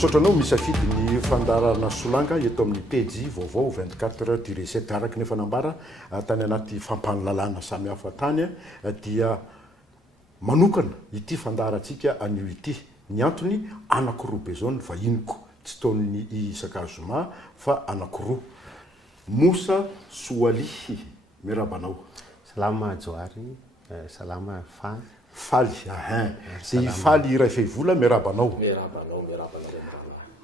Misotranao misafidy ny fandarana solanga eto amin'ny pejy vaovao 24/7 araka ny fanambara tany anaty fampanolalana samihafa tany dia manokana ity fandarantsika anio ity. Ny antony anankiroa be zao ny vahiniko tsy taon'ny Isakazoma fa anankiroa. Musa Sualihi mirabanao. Salama Joari, salama Faly. Faly, sy Faly iray fehivola mirabanao.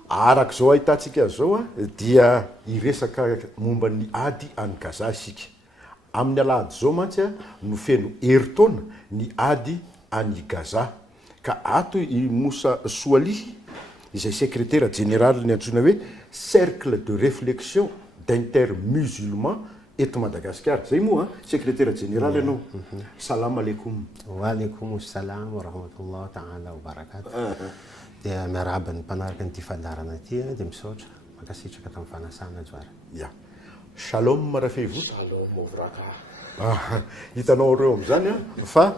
Araka zao ahitantsika zao dia iresaka momba ny ady any Gaza isika. Amin'ny alahady zao mantsy no feno eritaona ny ady any Gaza. Ka ato i Musa Sualihi izay secrétaire général ny antsoina hoe cercle de réflexion d'intermusulmans eto Madagascar. Zay moa secrétaire général anao. Salam alaikum. Wa alaikum salam wa rahmatullah ta'ala wa barakatuh. Dia miaraba ny mpanaraka ny fandarana aty dia misaotra makasitraka tamin'ny fanasana Joary. Ya. Shalom marafevu. Shalom movraka. Hitanao reo am'zany fa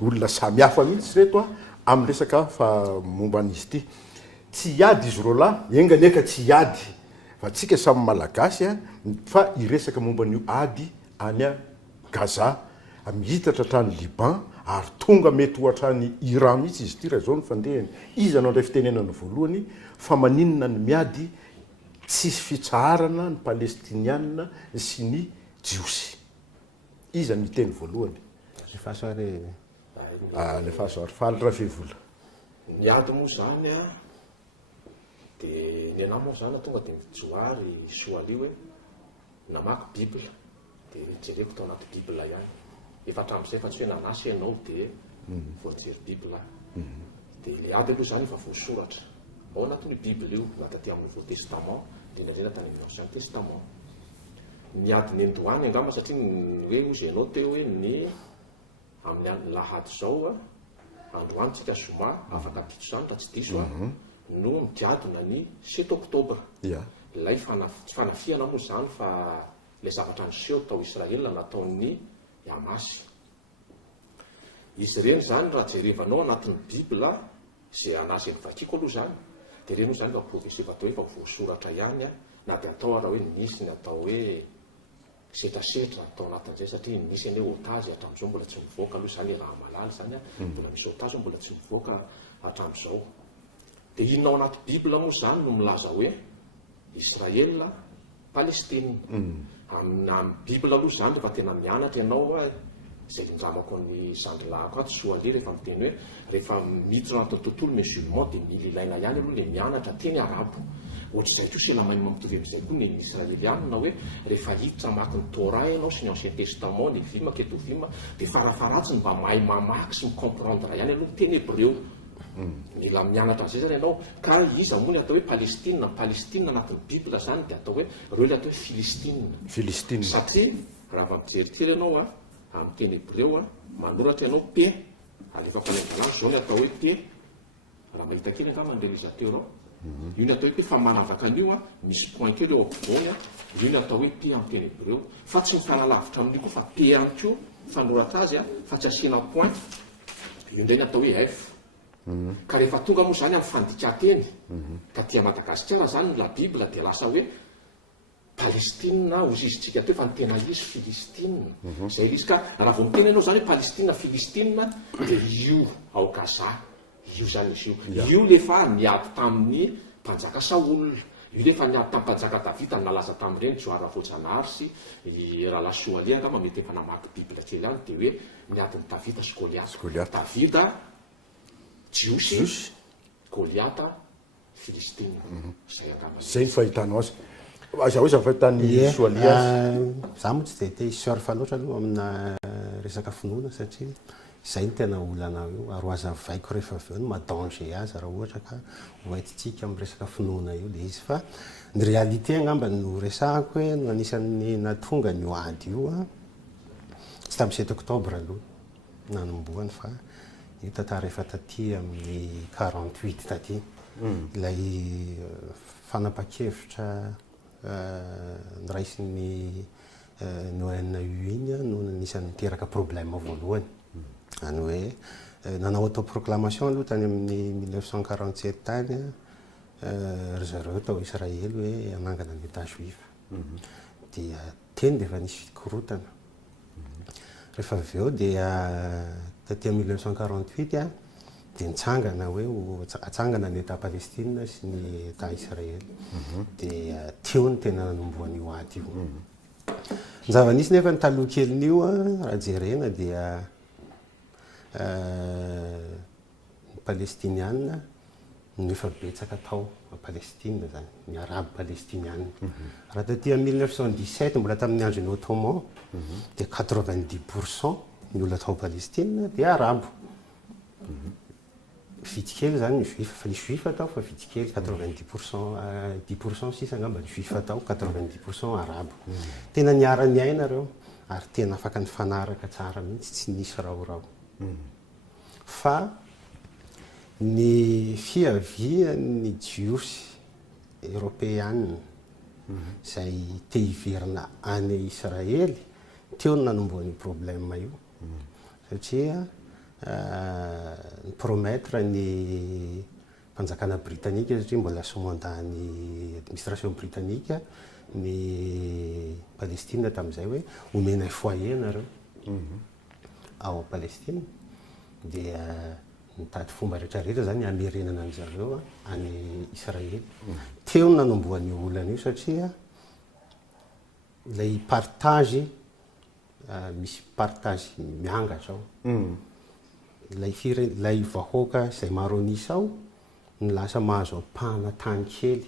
olona samihafa mihitsy reto amin'ny resaka fa momba an'izy ity. Tsy iady izy rola, enga neka tsy iady. Fa tsika samy malagasy fa iresaka momba ny ady any Gaza, mihitatra hatrany Liban ary tonga mety hoatrany Iran mihitsy izy ity raha zao ny fandehany. Izy anao ndray fitenenana voalohany fa maninona ny miady tsisy fitsaharana ny Palestiniana sy ny Jiosy. Iza ny teny voalohany. Lefa soary faly raha fehivola. Miady moa zany dia ny anahy moa zany tonga dia Joary Soaly hoe namaky Bibla dia jereko tao anaty Bibla ihany. Efa hatramin'izay fa tsy hoe nanasy ianao dia voajery Bibla. Dia le ady aloha zany efa voasoratra. Ao anatin'ny Bibla io nataty amin'ny Nouveau Testament dia indrindra tany amin'ny Ancien Testament. Miady ny Andohany angamba satria hoe ozy ianao teo hoe ny amin'ny lahady zao Androany tsika Zoma afaka pito zany raha tsy diso no midiadona ny 7 Oktobra. Ilay fanafiana moa zany fa ilay zavatra niseho tao Israela nataon'ny Hamasy. Izy ireny zany raha jerevanao anatin'ny Bibla izay anazeny vakiako aloha zany dia ireny moa zany fa profesia fatao hoe fa voasoratra ihany na dia atao raha hoe nisy ny atao hoe setrasetra atao anatin'izay satria nisy ane otazy hatramin'izao mbola tsy mivoaka aloha zany raha malala zany mbola misy otazy mbola tsy mivoaka hatramin'izao. Dia inona ao anaty Bibla moa zany no milaza hoe Israela, Palestine. Amin'ny Bibla aloha zany rehefa tena mianatra ianao izay indramako ny zandrilahako ato Soaly rehefa miteny hoe rehefa miditra anatin'ny tontolo musulman dia mila ilaina ihany aloha le mianatra teny arabo. Ohatr'izay koa sela mahay mampitovy amin'izay koa ny Israeliana hoe rehefa hiditra hamaky ny Torah ianao sy ny Ancien Testament ny Vima Ketuvima dia farafaratsiny mba mahay mamaky sy micomprendre ihany aloha teny Hébreu. Mila mianatra zay zany ianao. Ka iza moa ny atao hoe Palestine. Palestine anatin'ny Bibla zany dia atao hoe reo le atao hoe Philistine. Satria raha mampijery ianao amin'ny teny Hébreu manoratra ianao P alefako any an-dalàna zao ny atao hoe P. Raha mahita kely angamba ny réalisateur io ny atao hoe P fa manavaka an'io misy point kely eo ampovoany io ny atao hoe P amin'ny teny Hébreu. Fa tsy mifanalavitra amin'io koa fa P ihany koa fanoratra azy fa tsy asiana point. Io indray ny atao hoe F. Ka rehefa tonga moa zany amin'ny fandika-teny ka tia Madagasikara zany la Bibla dia lasa hoe Palestine ozy izy tsika teo fa ny tena izy Philistine. Zay izy ka raha vao miteny ianao zany hoe Palestine Philistine dia io ao Gaza io zany izy io. Io lefa niady tamin'ny mpanjaka Saoul. Io lefa niady tamin'ny mpanjaka Davida nalaza tamin'ireny Joara Voajanahary sy Rahalahy Soaly angamba mety efa namaky Bibla kely any dia hoe niadin'ny Davida sy Goliath. Davida Jiosy, Goliata, Philistine. Zay ny fahitanao azy. Aza hoe fahitany Soaly azy. Za moa tsy dia te hisehory fa loatra aloha amina resaka finoana satria izay ny tena olana io aroaza vaiko rehefa avy eo ny madange azy raha ohatra ka hoentitsika amin'ny resaka finoana io le izy. Fa ny réalité angamba no resahako hoe no anisan'ny natonga ny ady io tsy tamin'ny 7 Oktobra aloha nanomboany fa io tantara efa taty amin'ny 48 taty ilay fanapa-kevitra niraisin'ny ONU iny no anisan'ny niteraka problème voalohany. Any hoe nanao autoproclamation aloha tany amin'ny 1947 tany ry zareo tao Israely hoe anangana ny état juif dia teny dia efa nisy fikorotana rehefa avy eo dia taty 1948 a dia nitsangana hoe atsangana ny état Palestine sy ny état Israely dia teo ny tena nanomboan'io ady io ny zava-nisy nefa ny taloha kelin'io raha jerena dia ny palestiniana nefa betsaka tao a Palestine zany ny arabe palestiniana raha taty 1917 mbola tamin'ny andron'ny Ottoman dia 90% ny olona tao Palestine dia arabo vitikely zany ny juif fa ny juif atao fa vitikely 90% 10% sisa angamba ny juif atao 90% arabo tena niara-ny aina reo ary tena afaka ny fanaraka tsara mihitsy tsy nisy raorao fa ny fiavian'ny jiosy européenne izay te hiverina any Israely teo ny nanomboan'io problème io satria promettre ny mpanjakana britanika satria mbola somandan'ny administration britannika ny Palestine tamin'izay hoe omena foyer nareo ao Palestine dia nitady fomba rehetrarehetra zany amerenana an zareo any Israely teo ny nanomboan'io olana io satria lay partage misy partage miangatra ao lay vahoaka izay maro anisa ao ny lasa mahazo ampahana tany kely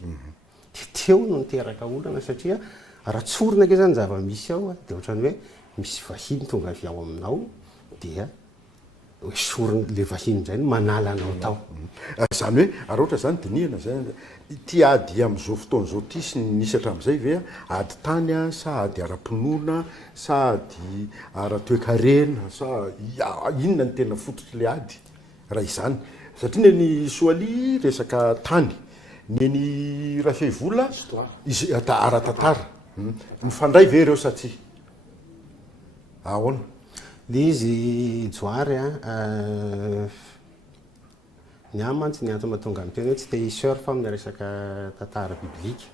dia teo no niteraka olana satria raha tsorina ke zany zava-misy ao dia ohatrany hoe misy vahiny tonga avy ao aminao dia hoe sorina le vahiny zay no manala anao tao zany hoe ary ohatra zany dinihana zay ty ady amin'izao fotoan'izao ty sy nisy hatramin'izay ve ady tany sa ady ara-pinoana sa ady ara-toekarena sa inona ny tena fototry le ady raha izany satria ny Soalia resaka tany ny Rafevola izy ara-tantara mifandray ve reo satsia ahoana le izy joary ny amantsy ny antony mahatonga amin'ny teny hoe tsy te hiseur fa amin'ny resaka tantara biblika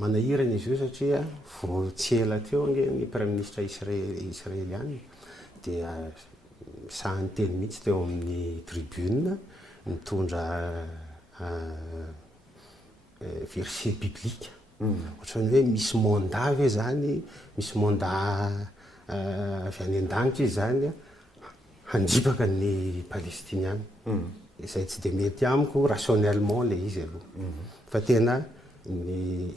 manahirana izy io satria vao tsy ela teo nge ny prime ministre israeliana dia sahany teny mihitsy teo amin'ny tribune mitondra verset biblika ohatrany hoe misy mandat ve zany misy mandat avy any an-danitra izy zany handripaka ny palestiniana izay tsy dia mety amiko rationnellement le izy aloha fa tena ny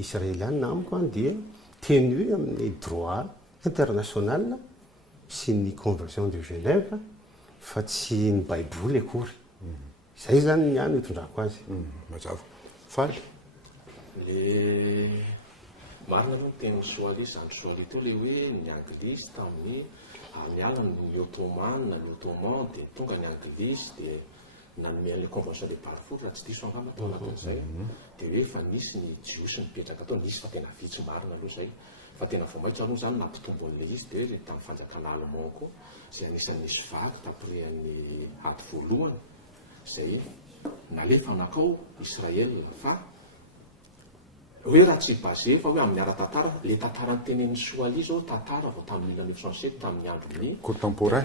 israeliana amiko dia tenu amin'ny droit international sy ny convention de Genève fa tsy ny baiboly akory zay zany ny any hitondrako azy mazava faly le marina aloha teny Soalia zany Soalia teo le hoe ny anglisy tamin'ny miala ny ottoman dia tonga ny anglisy dia nanome le convention de Balfour raha tsy diso angamba tao anatin'izay dia hoe fa nisy ny jiosy nipetraka tao nisy fa tena vitsy marina aloha zay fa tena vao maitso aloha zany nampitomboan'le izy dia hoe tamin'ny fanjakana allemand koa zay anisan'ny nisy vaky taprian'ny ady voalohany zay nalefa anakao Israel fa hoe raha tsy basé fa hoe amin'ny ara-tantara le tantara ny tenen'ny Soalia zao tantara vao tamin'ny 1907 tamin'ny andron'ny contemporain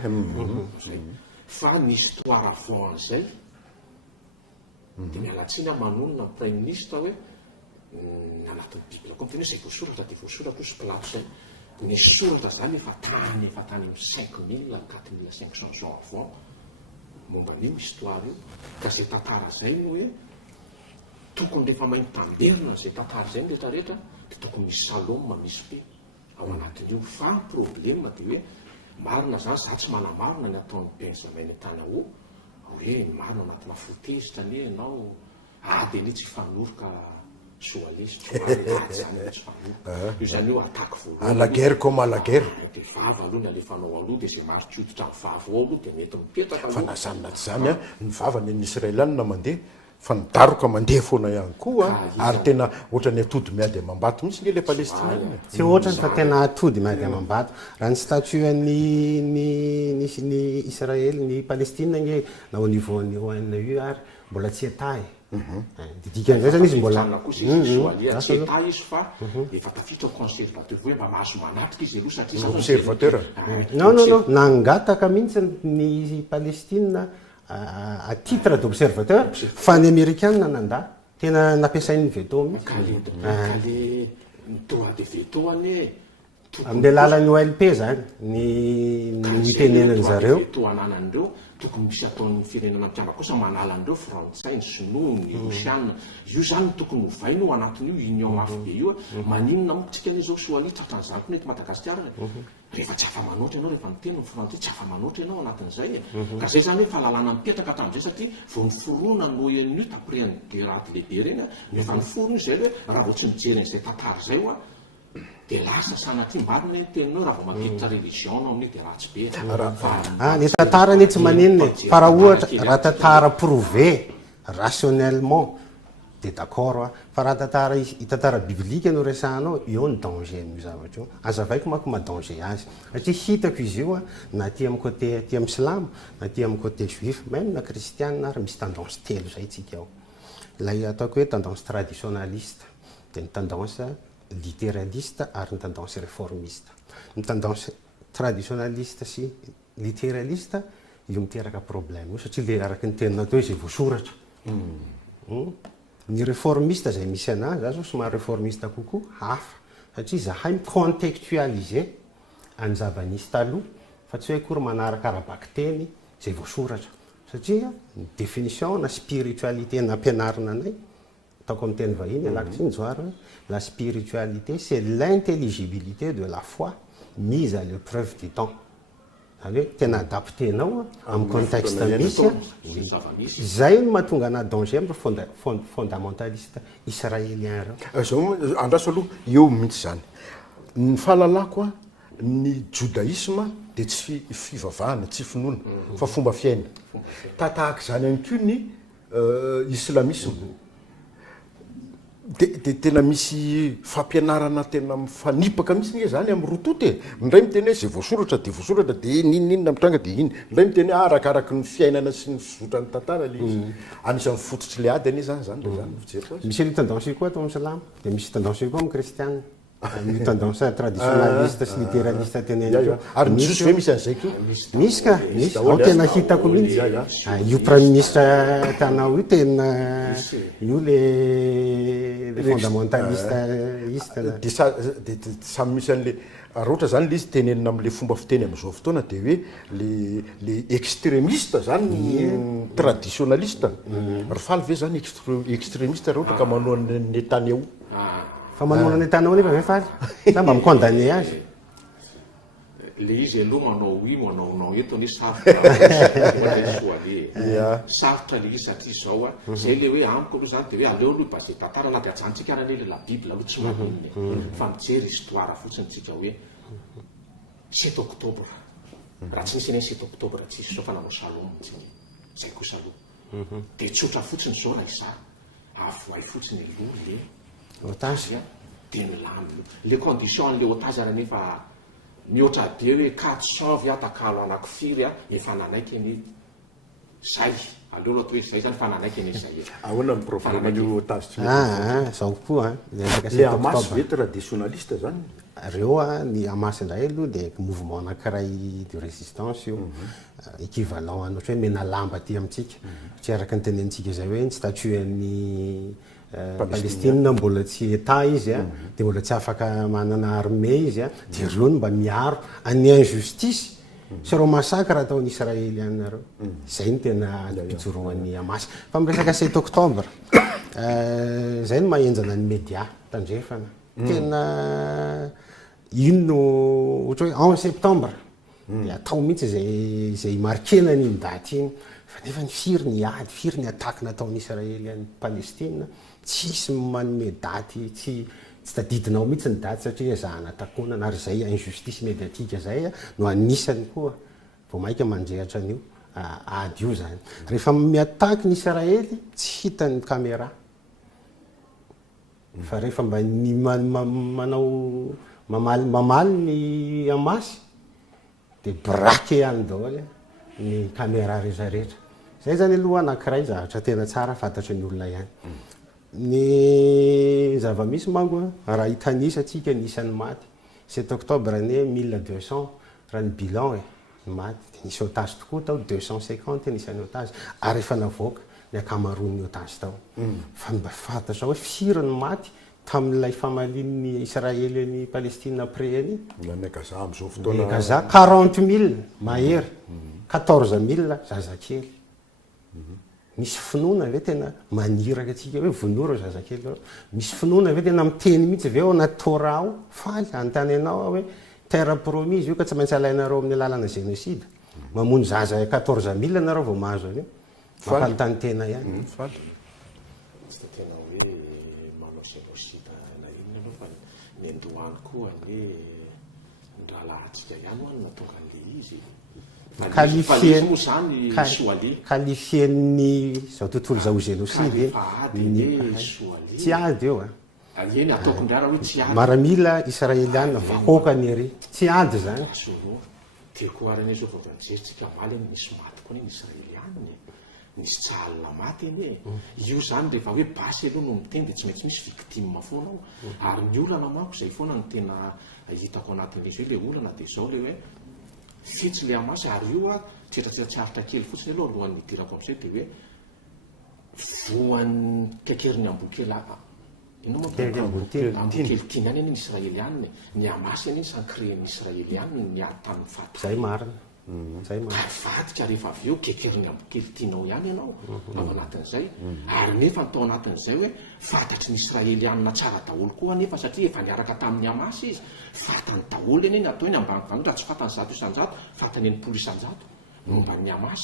zay fa ny histoire avant an'izay dia mialatsiny manonona ny prime ministre hoe anatin'ny bibla koa miteny hoe zay voasoratra dia voasoratra ho splato zay ny soratra zany efa tany amin'ny 5000 4500 ans avant momba an'io histoire io ka zay tantara zay no hoe tokony rehefa mainty tamberina zay tantara zay ny rehetrarehetra dia tokony misy saloma misy be ao anatin'io fa problème dia hoe marina zany za tsy manamarina ny ataon'ny Benjamin Netanyahu hoe marina anatina fotezitra anie ianao dia ny tsy fanoroka Soalia sy Joary zany tsy fanoroka io zany io ataka voalohany la guerre comme à la guerre dia vava aloha ny alefanao aloha dia zay marotry hoditra amin'ny vava ao aloha dia mety mipetraka fa nazanona tsy zany ny vava ny israeliana mandeha fa nidaroka mandeha foana ihany koa ary tena ohatrany atody miady amam-bato mihitsy nge le palestina tsy ohatrany fa tena atody miady amam-bato raha ny statuen'ny ny Israely ny Palestine nge na au niveau ny ONU ary mbola tsy etahy didikan'izay zany izy mbola tsy etahy izy fa efa tafiditra conservateur hoe mba mahazo manatrika izy aloha satria observateur non nangataka mihitsy ny Palestine à titre d'observateur fa ny Américaine nanda tena nampiasain'ny veto mihitsy le droit de veto ane amin'ny alalan'ny OLP zany ny itenenany zareo veto ananan'ireo tokony misy ataon'ny firenena mpiambaka kosa manala an'ireo frantsay ny sinoa ny rosiana io zany tokony hovaina ao anatin'io union mafy be io maninona moa tsika ane zao soalia tratran'izany ko nety Madagasikara rehefa tsy afa manoatra ianao rehefa miteny ny frantsay tsy afa manoatra ianao anatin'izay ka zay zany hoe fahalalana mipetraka hatramin'izay satria vao niforona no ONU taprès ny guerrade lehibe reny rehefa niforona zay hoe raha vao tsy mijery n'izay tantara zay oa de lasa sanatria mbarina ny teninao raha vao mampiditra religion anao amin'io de ratsy be ny tantara ny tsy maninona fa raha ohatra raha tantara prouvé rationnellement de d'accord fa raha tantara biblique no resahanao eo ny danger amin'io zavatra io azavaiko manko ma-danger azy satria hitako izy io na ty amin'ny côté ty amin'ny silamo na ty amin'ny côté juif même na kristianina ary misy tendance telo zay tsika ao lay ataoko hoe tendance traditionnaliste de ny tendance littéraliste ary ny tendance réformiste ny tendance traditionnaliste sy littéraliste io miteraka problème io satria le araky ny teninao teo izay voasoratra ny réformiste zay misy anazy za zao somary réformiste kokoa hafa satria zahay micontextualiser any zava-nisy taloha fa tsy hoe akory manaraka arabaky teny zay voasoratra satria ny définition na spiritualité nampianarina anay ataoko amin'ny teny vahiny alakitsy ny joara la spiritualité c'est l'intelligibilité de la foi mise à l'épreuve du temps zany hoe tena adaptenao amin'ny contexte misy zay no mahatonga ana danger amin'ny fondamentaliste israélien reo zao andraso aloha eo mihitsy zany ny fahalalako a ny judaïsme de tsy fivavahana tsy finoana fa fomba fiaina tahaka zany any ko ny islamisme de tena misy fampianarana tena mifanipaka mihitsy nge zany amin'ny rototo ndray miteny hoe zay voasoratra de ninninona mitranga de iny ndray miteny hoe arakaraky ny fiainana sy ny fizotrany tantara le izy anisan'ny fototry le ady ane zany fijery misy io tendance io koa atao amin'ny salama de misy tendance io koa amin'ny kristianina ny tendance traditionnaliste sy littéraliste teneniko ary misy hoe misy an'izay ko misy ka misy ao tena hitako mihitsy io premier ministre tanao io tena io le fondamentaliste iste de samy misy an'le raha ohatra zany le izy tenenina am'le fomba fiteny am'izao fotoana de hoe le extrémiste zany traditionnaliste ryfaly ve zany extrémiste raha ohatra ka manao Netanyahu fa manona ny tanao nefa vefaly sa mba micondamné azy le izy aloha manao eto ny sarotra sarotra le izy satria zao zay le hoe amiko aloha zany de hoe aleo aloha basé tantara na de ajantsika ara le la bible aloha tsy maninny fa mijery histoire fotsiny tsika hoe 7 octobre raha tsy nisy eny 7 octobre tsisy zao fa nanao salom zay kosa aloha de tsotra fotsiny zao raha isa avoay fotsiny aloha le otage de milamy le condition an'le otage raha nefa mihoatra be hoe 400 vy atakalo anakifiry efa nanaiky ny zay aleo loha hoe zay zany fa nanaiky ny zay ahoana ny problème ny otage zao koa le amasy ve traditionnaliste zany reo ny amasy indray aloha de mouvement anankiray de résistance io équivalent anohatra hoe mena lamba aty amintsika tsy araka ny tenentsika zay hoe ny statuen'ny Palestine mbola tsy état izy de mbola tsy afaka manana armée izy de reo no mba miaro any injustice sy reo massacre ataon'ny israélienne reo zay no tena pijoroan'ny amasy fa miresaka 7 octobre zay no mahenjana ny média tandrefana tena ino no ohatra hoe 11 septembre de atao mihitsy zay markena n'iny daty iny fa nefa ny firy ny ady firy ny attaque nataon'ny israélienne Palestine tsisy manome daty tsy tadidinao mihitsy ny daty satria zahana takonana ary zay injustice médiatique zay no anisany koa vao maika manjehatra an'io ady io zany rehefa miataky ny Israely tsy hitany caméra fa rehefa mba ny manao mamaly ny Hamas de braqué any daholo ny caméra rehetrarehetra zay zany aloha anankiray zavatra tena tsara fantatry ny olona ihany ny zava-misy manko raha hitanisy nisan'ny maty 7 octobre année 1200 raha ny bilan maty nisy otage tokoa tao 250 nisan'ny otage ary efa navoaka ny akamaroan'ny otage tao fa mba fantatra hoe firy ny maty tamin'ilay famalian'ny Israely ny Palestine après any Gaza 40 000 mahery 14 000 zazakely misy finoana ve tena maniraka atsika hoe vonoro zazakely misy finoana ve tena miteny mihitsy ve ao anaty Torah ao faly antany ianao hoe terre promise io ka tsy maintsy alainareo amin'ny lalana génocide mamono zaza 14 000 nareo vao mahazo anio mampalitany tena ihany tsy tena hoe manao génocide na inona aloha fa ny Andohany koa hoe ndralahatsika ihany ho na tonga an'le izy qualifien'ny zao tontolo zao génocide tsy ady eo eny ataoko ndrara hoe tsy ady maramila israeliana vahoakany ery tsy ady zany dia koa arany zao vao mijerytsika maly nisy maty koa ny israeliana nisy tsalina maty eny io zany rehefa hoe basy aloha no miteny dia tsy maintsy misy victime foana ao ary ny olana manko izay foana no tena hitako anatin'izy hoe le olana dia zao le hoe fitsy le Hamas ary io tsetratsaratra kely fotsiny aloha alohan'ny idirako amin'izay dia hoe voan'ny kekeriny ambokely ambokely tiany any ny israeliana ny Hamas any sancrény israeliana ny atamin'ny faty zay marina zay vadika rehefa avy eo kekeriny ambokely tianao ihany ianao ao anatin'izay ary nefa atao anatin'izay hoe fantatry ny israeliana tsara daholo koa nefa satria efa niaraka tamin'ny Hamas izy fatany daholo eny atao eny ambanimbany raha tsy fatany 100 isan-jato fatany 80 isan-jato momba ny Hamas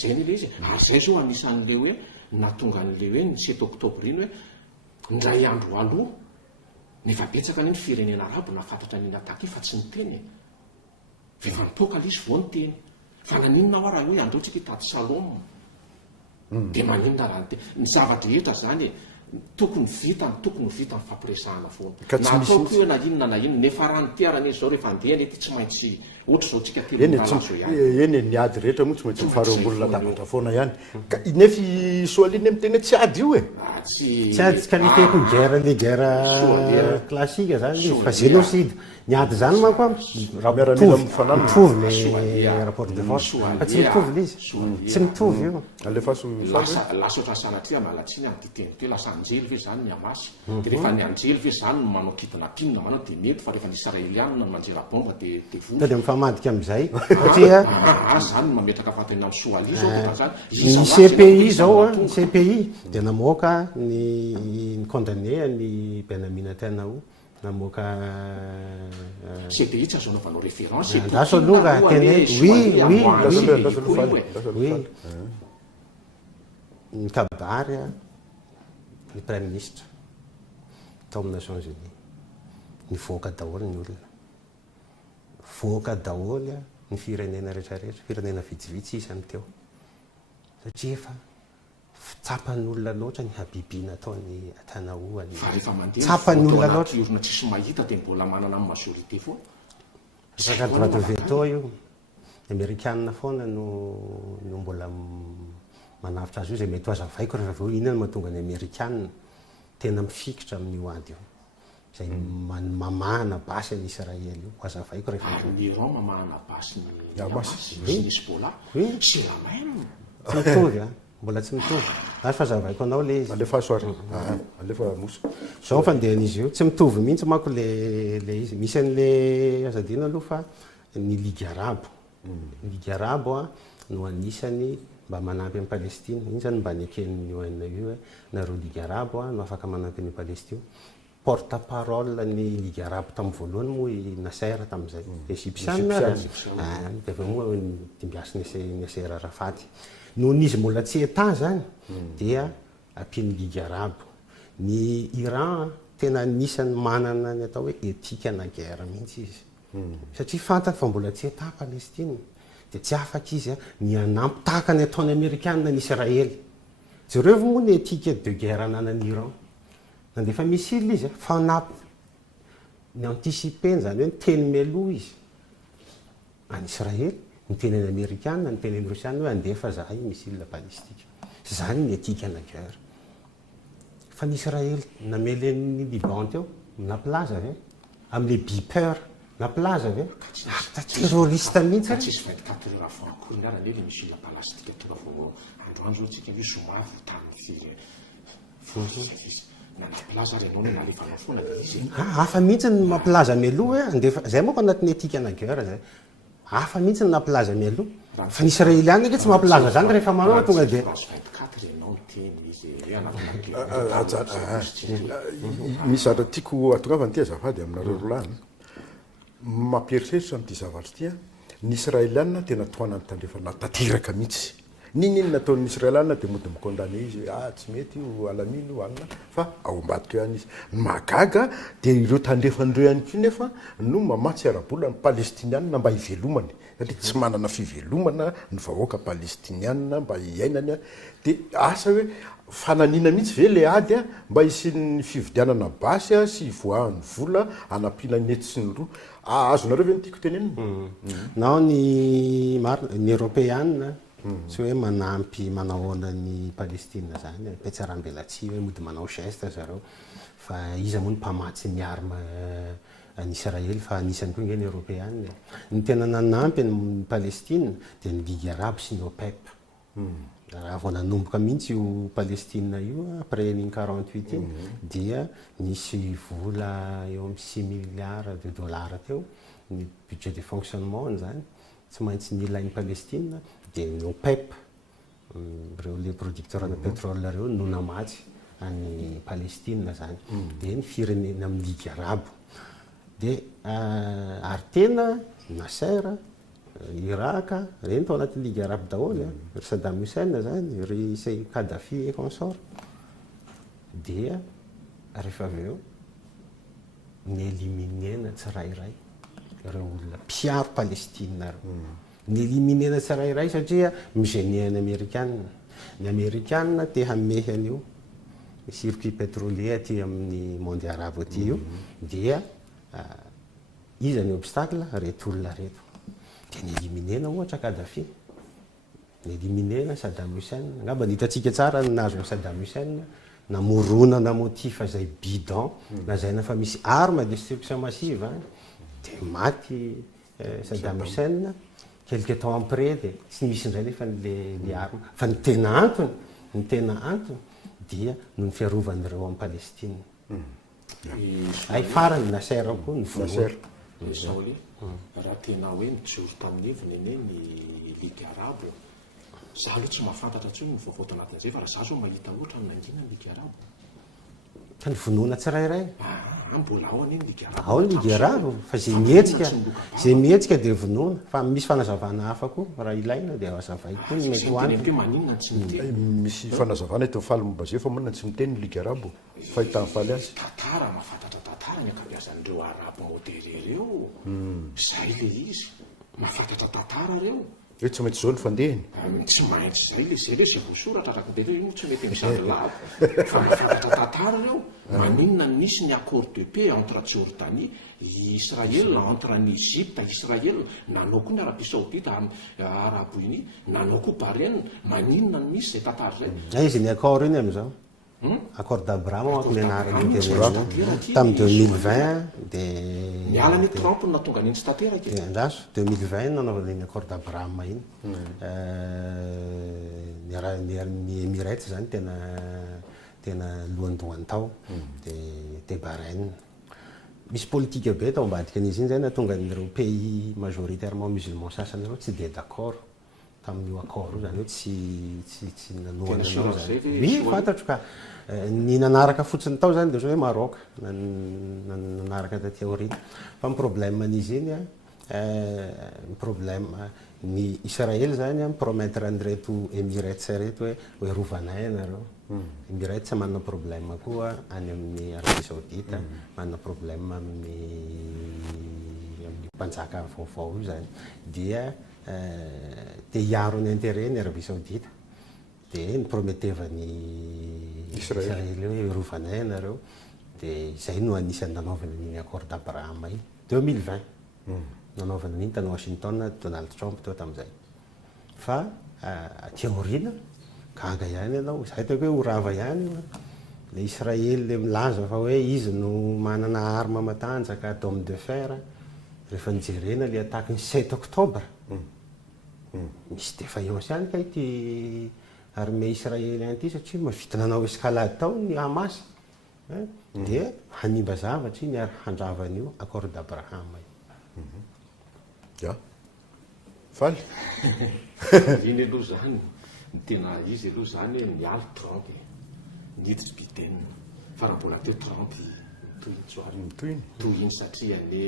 zay ny le izy ary zay zao anisan'le hoe natonga an'le hoe ny 7 octobre iny hoe ndray andro aloha nefa betsaka ny firenena arabo nafantatra ny ataka fa tsy niteny efa nipoka izy vao niteny fa naninona ao raha hoe androtsika hitady salom dia maninona raha ny zavatra rehetra zany tokony vita ny fampiresahana foana nataoko hoe na inona na inona nefa raha nitiarana izy zao rehefa andehany ety tsy maintsy ohatra zao tsika telonalazo ihany eny ny ady rehetra moa tsy maintsy mifaroambolona tabatra foana ihany nefa soaliny miteny tsy ady io tsy ady tsy qualifieko guerre le guerre classique zany fa génocide ny ady zany manko mitovy le rapport de force fa tsy mitovy le izy tsy mitovy io lasa oatra sanatria malatsiny any diteny teo lasa anjely ve zany ny Hamas dia rehefa ny anjely ve zany no manao kidnapping manao dia mety fa rehefa ny israeliana no manjera bomba dia vola dia mifamadika amin'izay satria zany no mametraka fatena amin'ny soalia zao ny CPI zao ny CPI dia namoaka ny condamné ny Benyamin Netanyahu namoaka CPI tsy azo naovanao référence andaso aloha teny oui ny kabary ny prime ministre tao amin'ny Nations Unies nivoaka daholo ny olona voaka daholo ny firenena rehetrarehetra firenena vitsivitsy isany teo satria efa tsapany olona loatra ny habibiana ataony Netanyahu tsapany olona loatra orona tsisy mahita dia mbola manana amin'ny majorité foa saka droit de veto io Amerikanina foana no mbola manavitra azy io zay mety ho aza vaiko rehefa aveo inona no mahatonga ny Amerikanina tena mifikitra amin'io ady io zay mamahana basy ny Israely io aza vaiko rehefa Iran mamahana basy ny Hamas ny Hezbollah c'est la même tsy mitovy mbola tsy mitovy ary fa zavaiko anao le izy alefa soary alefa moso zao fandehan'izy io tsy mitovy mihitsy manko le izy misy an'le azadina aloha fa ny Ligue Arabo Ligue Arabo no anisany mba manampy amin'ny Palestine iny zany mba nieken'ny ONU hoe nareo Ligue Arabo no afaka manampy ny Palestine porte parole ny Ligue Arabo tamin'ny voalohany moa i Nasser tamin'izay égyptienne dia aveo moa dimbiasy Nasser Arafat noho n'izy mbola tsy eta zany dia ampian'ny Ligue Arabo ny Iran tena anisany manana ny atao hoe éthique na guerre mihitsy izy satria fantany fa mbola tsy eta Palestine dia tsy afaka izy ny anampy tahaka ny ataony Amerikanina ny Israely. Zareo moa ny étiquette de guerre ananan'ny Iran. Nandefa missile izy fanampy ny anticipé zany hoe teny mialoha izy any Israely, ny teneny Amerikanina, ny teneny Rosiana hoe andefa zahay missile balistique. Zany ny éthique ana guerre. Fa ny Israely namelen'ny Liban teo naplaza ve amin'le bipeur naplaza ve terroriste mihitsy tsisy 24 heures avant akory ngara le missile balistique tonga vao androandro tsika hoe zoma tany naplaza renao no nalefanao foana dia izy hafa mihitsy ny maplaza mialoha andefa zay moa anatin'ny éthique ana guerre zay hafa mihitsy ny naplaza mialoha fa ny Israeliana nge tsy maplaza zany rehefa manao tonga dia 24 renao teny izy misy zatra tiako atongavany ty azafady aminareo rolany mampieritreritra amin'ity zavatra ty ny Israeliana tena toanany tandrefana tateraka mihitsy nininy nataon'ny Israeliana dia mody mikondane izy tsy mety io alamino io alina fa ao ambadika eo ihany izy magaga dia ireo tandrefan'ireo ihany koa nefa no mamatsy arabola ny palestinianina mba hivelomany satria tsy manana fivelomana ny vahoaka palestinianina mba hiainany dia asa hoe fananina mihitsy ve le ady mba hisin'ny fividianana basy sy voahan'ny vola anampiana ny ety sy ny roa azonareo ve ny tiako tenenina nao ny européanina tsy hoe manampy manahoana ny Palestina zany petsarambelatsy hoe mody manao geste zareo fa izy moa ny mpamatsy ny arme any Israely fa anisany koa ngeny européanina ny tena nanampy ny Palestine dia ny Ligue arabe sy ny OPEP raha vao nanomboka mihitsy io Palestina io après ny 48 iny dia nisy vola eo amin'ny 6 milliards de dollars teo ny budget de fonctionnement zany tsy maintsy ny ilain'ny Palestina dia ny OPEP reo le producteur de pétrole reo no namatsy any Palestina zany dia ny firenena amin'ny Ligue arabe dia ary tena Nasser Irak reny tao anatin'ny Ligue arabe daholo ry Saddam Hussein zany ry Kadhafi et consort dia rehefa avy eo ny éliminena tsirairay ireo olona mpiaro Palestina ny éliminena tsirairay satria migéné ny Amerikanina ny Amerikanina te hamehy an'io circuit pétrolier aty amin'ny monde arabe aty io dia izy ny obstacle reto olona reto dia ny éliminena ohatra Kadhafi ny éliminena Saddam Hussein ngamba nitatsika tsara ny nazon'ny Saddam Hussein namoronana motif zay bidon na zay na fa misy arme de destruction massive dia maty Saddam Hussein quelque temps après dia tsy misy indray nefa le arme fa ny tena antony dia no ny fiarovan'ireo amin'ny Palestine ay farany Nasser koa ny Nasser Saoly raha tena hoe mijoro tamin'ny heviny ene ny Ligue arabe za aloha tsy mahafantatra ntsony ny vaovao to anatin'izay fa raha za zao mahita ohatra ny nangina ny Ligue arabe ka ny vonoana tsirairay mbola ao an'iny Ligue arabe ao ny Ligue arabe fa zay mihetsika dia vonoana fa misy fanazavana hafa koa raha ilaina dia hazavay koa ny mety hoany hoe maninona tsy miteny misy fanazavana eto faly mombazeo fa monina tsy miteny Ligue arabe fahitany faly azy tatara mahafantatra tatara ny ankabeazan'ireo arabe modéré reo zay le izy mahafantatra tatara reo hoe tsy maintsy zao ny fandehany tsy maintsy zay le zay le zay voasoratra araky io tsy mety misady lava fa mahafantatra tatara reo maninona nisy ny accord de paix entre Jordanie Israel entre ny Egypte Israel nanao koa ny Arabie Saoudite Arabo Uni nanao koa Bahreïn maninona misy zay tatara zay izy ny accord iny amizao accord d'Abraham ako nianarany tamin'ny 2020 dia miala ny Trump no natonga n'iny tsy tanteraka andraso 2020 nanaovan'iny accord d'Abraham iny ny Emirates zany tena lohandohany tao dia Bahreïn misy politika be tao ambadika an'izy iny zay natonga n'ireo pays majoritairement musulman sasany ireo tsy dia d'accord tamin'io accord io zany hoe tsy nanohana zany fantatro ka ny nanaraka fotsiny tao zany dia zao hoe Maroc nanaraka taty aorita fa ny problème an'izy iny problème ny Israel zany promettre an'ireto Emirates reto hoe rovanay anareo Emirates manana problème koa any amin'ny Arabie Saoudite manana problème amin'ny mpanjaka vaovao io zany dia dia hiaro ny intérêt ny Arabia Saoudita dia niprometevany Israely hoe rovanay ianareo dia izay no anisany nanaovana ny accord d'Abraham iny 2020 nanaovana an'iny tany Washington Donald Trump teo tamin'izay fa tiaoriana gaga ihany ianao izay teko hoe horava ihany le Israely le milaza fa hoe izy no manana arme matanjaka atome de fer rehefa nijerena le attaque ny 7 octobre misy défaillance ihany ka ity armée israélien ity satria mavita nanao escalade tao ny Hamas dia hanimba zavatra ny ary handravan'io accord d'Abraham ya faly iny aloha zany ny tena izy aloha zany mialy Trump niditra Biden fa raha mbola teo Trump toy iny satria ne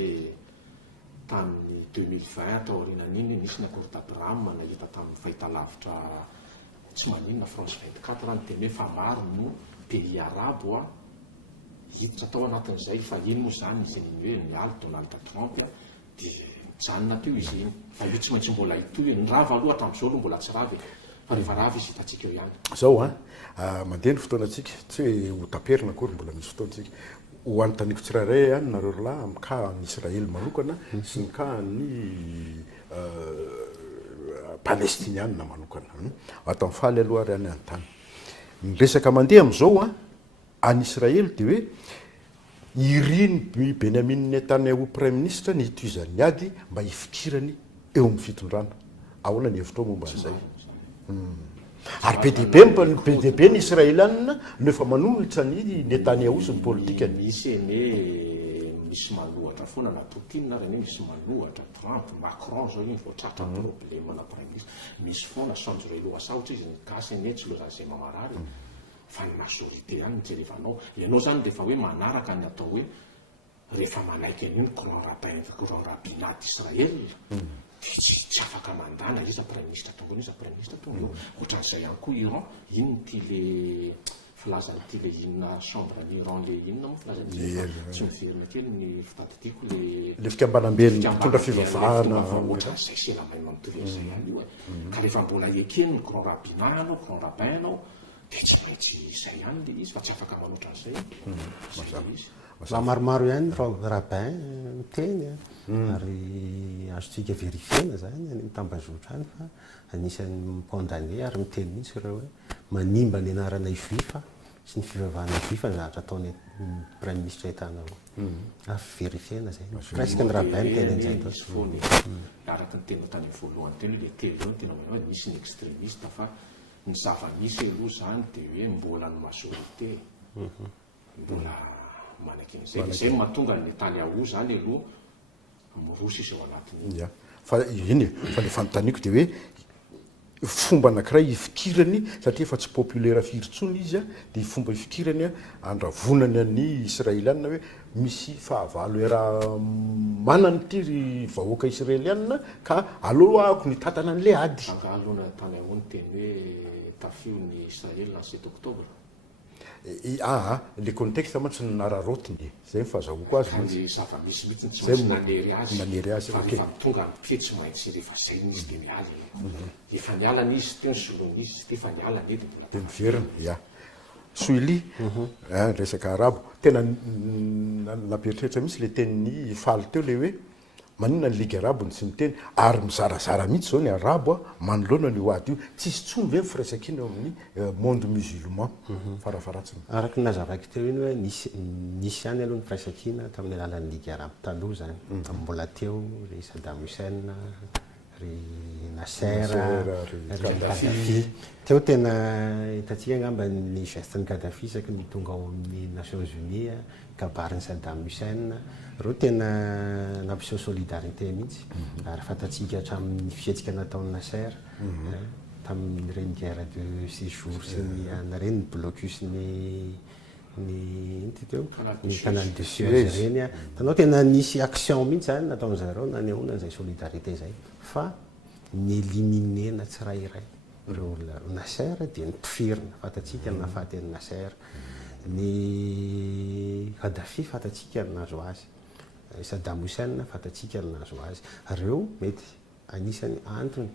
tamin'ny 2020 taorianan'iny nisy ny accord d'Abraham nahita tamin'ny fahitalavitra tsy maninona France 24 raha ny teny hoe fa maro no pays arabo hiditra tao anatin'izay fa iny moa zany izy hoe mialy Donald Trump dia mijanona teo izy iny fa io tsy maintsy mbola itoy ny rava aloha hatramin'izao aloha mbola tsy ravy fa rehefa ravy izy hitatsika eo ihany zao mandeha ny fotoanatsika tsy hoe ho taperina akory mbola misy fotoantsika ho anontaniko tsirairay ihany nareo rolahy amin'ny ka ny Israely manokana sy ny ka ny palestinianina manokana atao faly aloha ary any an-tany ny resaka mandeha amin'izao any Israely dia hoe iriny Benyamin Netanyahu prime ministre ny hitoizan'ny ady mba hifikirany eo amin'ny fitondrana ahoana ny hevitra momba an'izay ary PDB ny israelianina nefa manolotra ny Netanyahu sy ny politikany misy manohatra foana na Poutine na reny misy manohatra Trump Macron zao iny voatratra problème na prime ministre misy foana change relo asaotra izy ny gasy ny tsy loza izay mamarary fa ny majorité ihany mijerevanao ianao zany dia efa hoe manaraka ny atao hoe rehefa manaiky an'iny courant rabbinat d'Israël dia tsy afaka mandana iza prime ministre tonga iza prime ministre tonga ohatran'izay ihany koa Iran iny ty le filazany ty le inona chambre ny Iran le inona moa filazany tsy miverina kely ny fitadidiako le fikambanam-bely mitondra fivavahana ohatran'izay selamay manotory zay ihany io ka rehefa mbola ekeny ny grand rabbinat anao grand rabbin anao dia tsy maintsy izay ihany le izy fa tsy afaka manoatra an'izay izy fa maromaro ihany rabbin miteny ary azotsika verifiena zany any mitambazotra any fa anisan'ny micondamné ary miteny mihitsy ireo hoe manimba ny anarana juifa sy ny fivavahana juifa ny zavatra ataony prime ministre Netanyahu ary verifiena zay presque ny rabbin teny an'izay misy foany araka ny tena tany voalohany teny le telo tena hoe misy ny extrémiste fa ny zava-misy aloha zany dia hoe mbola ny majorité mbola manaky an'izay mahatonga ny Netanyahu zany aloha mirosy izy ao anatiny fa iny fa le fanontaniako dia hoe fomba anankiray ifikirany satria efa tsy populaire firy-tsony izy dia fomba ifikirany andravonany any israelianina hoe misy fahavalo raha manany ty vahoaka israelianina ka alohaako ny tatana an'le ady aloha Netanyahu ny teny hoe tafio ny Israely na 7 octobre le contexte mantsy nararotiny zay mifahazahoko azy le zava-misy mihitsy tsy maintsy nanery azy fa rehefa tonga ny tsy maintsy rehefa zay izy dia miala efa nialana izy teo ny soloana izy dia efa nialana edy dia miverina soili resaka arabo tena namperitreritra mihitsy le tenin'ny faly teo le hoe maninona ny ligue arabo ny tsy miteny ary mizarazara mihitsy zao ny arabo manoloana ny hoady io tsisy tsony ve firaisankina eo amin'ny monde musulman farafaratsiny araky ny nazavaky teo iny hoe nisy ihany aloha ny firaisankina tamin'ny alalan'ny ligue arabo taloha zany mbola teo ry Saddam Hussein ry Nasser ry Gaddafi teo tena hitatsika angamba ny geste ny Gaddafi isaky ny tonga ao amin'ny Nations Unies kabariny Saddam Hussein reo tena nampiseho solidarité mihitsy ary fatatsika hatramin'ny fietsika nataon'ny Nasser tamin'ny reny guerre de 6 jours sy ny reny ny blocus ny teo ny canal de Suez reny tanao tena nisy action mihitsy zany nataony zareo nanehoana an'izay solidarité zay fa ny éliminena tsirairay reo Nasser dia nipifirina fatatsika ny nahafaty an'ny Nasser ny Gaddafi fatatsika ny nazo azy Saddam Hussein fatatsika ny nazo azy reo mety anisany antony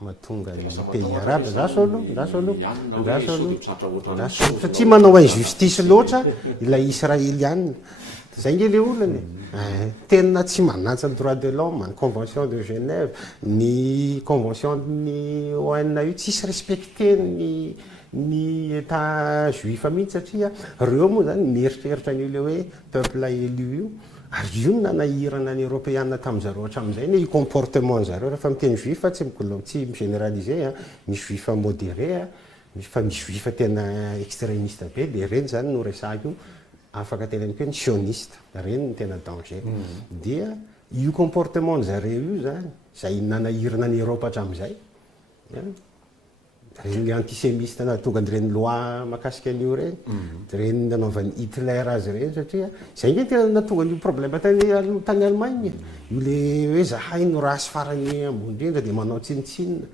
mahatonga ny pays arabe satria manao injustice loatra ilay israelianina zay nge le olany tena tsy manatsa ny droit de l'homme ny convention de Genève ny convention ny ONU io tsisy respecté ny état juif mihitsy satria reo moa zany mieritreritra an'io le hoe peuple élu io ary io nanahirana ny européenne tamin'zareo hatramin'izay ny comportement zareo rehefa miteny juif tsy migénéraliser misy juif modéré fa misy juif tena extrémiste be de reny zany no resaky io afaka tenany koe ny sioniste reny ny tena danger dia io comportement zareo io zany zay nanahirana ny Europe hatramin'izay reny le antisémiste natonga an'ireny loi makasika an'io reny reny nanaovan'ny Hitler azy reny satria zay nge tena natonga an'io problème tany Allemagne io le hoe zahay no rasy farany ambony indrindra de manao tsinitsinina